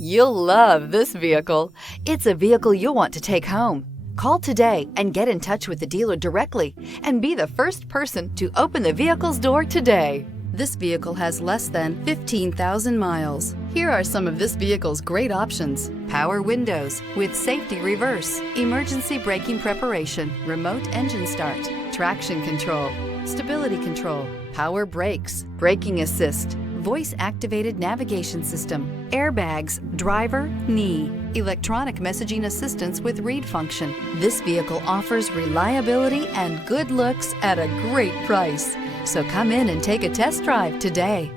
You'll love this vehicle. It's a vehicle you'll want to take home. Call today and get in touch with the dealer directly and be the first person to open the vehicle's door today. This vehicle has less than 15,000 miles. Here are some of this vehicle's great options: power windows with safety reverse, emergency braking preparation, remote engine start, traction control, stability control, power brakes, braking assist, voice-activated navigation system, airbags, driver, knee, electronic messaging assistance with read function. This vehicle offers reliability and good looks at a great price. So come in and take a test drive today.